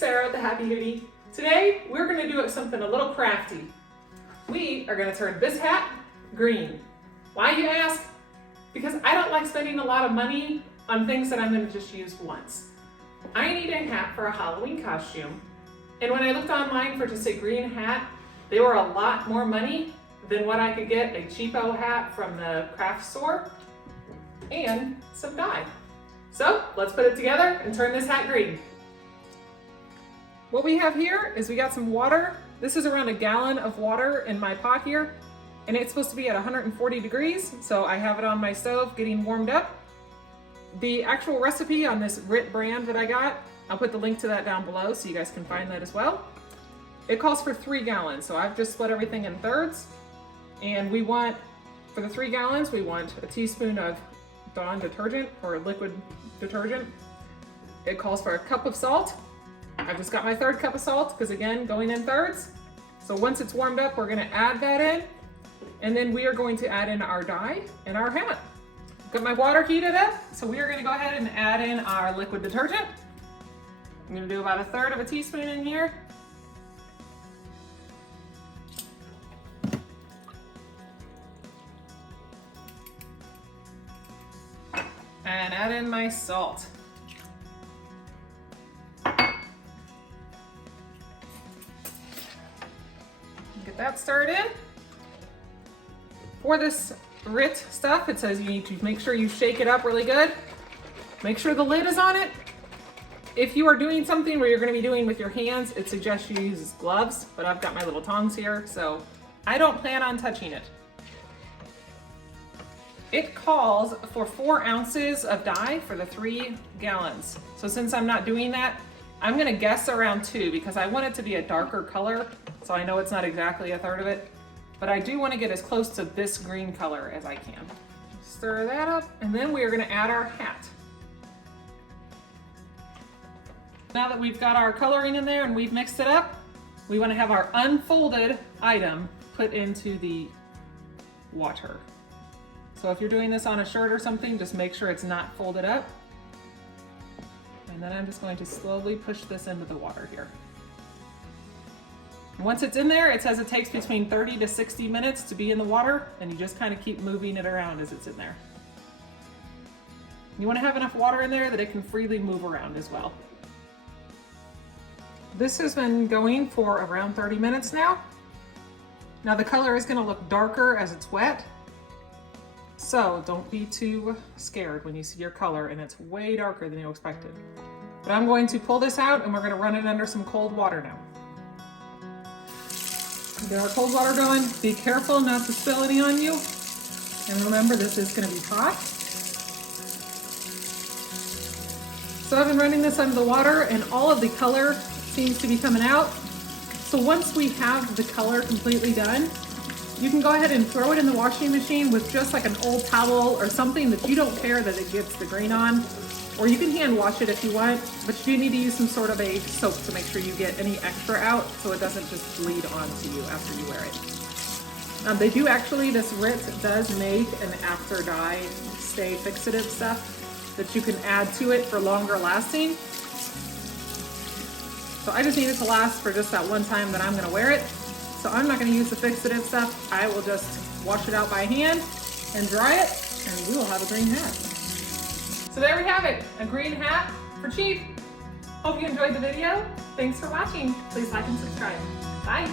Sarah at the Happy Hoodie. Today we're going to do something a little crafty. We are going to turn this hat green. Why, you ask? Because I don't like spending a lot of money on things that I'm going to just use once. I need a hat for a Halloween costume, and when I looked online for just a green hat, they were a lot more money than what I could get a cheapo hat from the craft store and some dye. So let's put it together and turn this hat green. What we have here is we got some water. This is around a gallon of water in my pot here, and it's supposed to be at 140 degrees, so I have it on my stove getting warmed up. The actual recipe on this RIT brand that I got, I'll put the link to that down below so you guys can find that as well. It calls for 3 gallons, so I've just split everything in thirds. And we want, for the 3 gallons, we want a teaspoon of Dawn detergent or liquid detergent. It calls for a cup of salt. I've just got my 3rd cup of salt because, again, going in thirds. So once it's warmed up, we're going to add that in, and then we are going to add in our dye and our hat. Got my water heated up, so we are going to go ahead and add in our liquid detergent. I'm going to do about 1/3 of a teaspoon in here. And add in my salt. Get that stirred in. For this RIT stuff, it says you need to make sure you shake it up really good. Make sure the lid is on it. If you are doing something where you're going to be doing with your hands, it suggests you use gloves, but I've got my little tongs here, so I don't plan on touching it. It calls for 4 ounces of dye for the 3 gallons. So since I'm not doing that, I'm gonna guess around 2 because I want it to be a darker color. So I know it's not exactly 1/3 of it, but I do want to get as close to this green color as I can. Stir that up, and then we are gonna add our hat. Now that we've got our coloring in there and we've mixed it up, we wanna have our unfolded item put into the water. So if you're doing this on a shirt or something, just make sure it's not folded up. And then I'm just going to slowly push this into the water here. And once it's in there, it says it takes between 30 to 60 minutes to be in the water, and you just kind of keep moving it around as it's in there. You want to have enough water in there that it can freely move around as well. This has been going for around 30 minutes now. Now the color is going to look darker as it's wet. So don't be too scared when you see your color and it's way darker than you expected. But I'm going to pull this out and we're going to run it under some cold water now. Get our cold water going. Be careful not to spill any on you. And remember, this is going to be hot. So I've been running this under the water and all of the color seems to be coming out. So once we have the color completely done, you can go ahead and throw it in the washing machine with just like an old towel or something that you don't care that it gets the green on. Or you can hand wash it if you want, but you do need to use some sort of a soap to make sure you get any extra out so it doesn't just bleed onto you after you wear it. They do actually, this RIT does make an after dye stay fixative stuff that you can add to it for longer lasting. So I just need it to last for just that one time that I'm gonna wear it. So I'm not going to use the fixative stuff. I will just wash it out by hand and dry it, and we will have a green hat. So there we have it, a green hat for cheap. Hope you enjoyed the video. Thanks for watching. Please like and subscribe. Bye.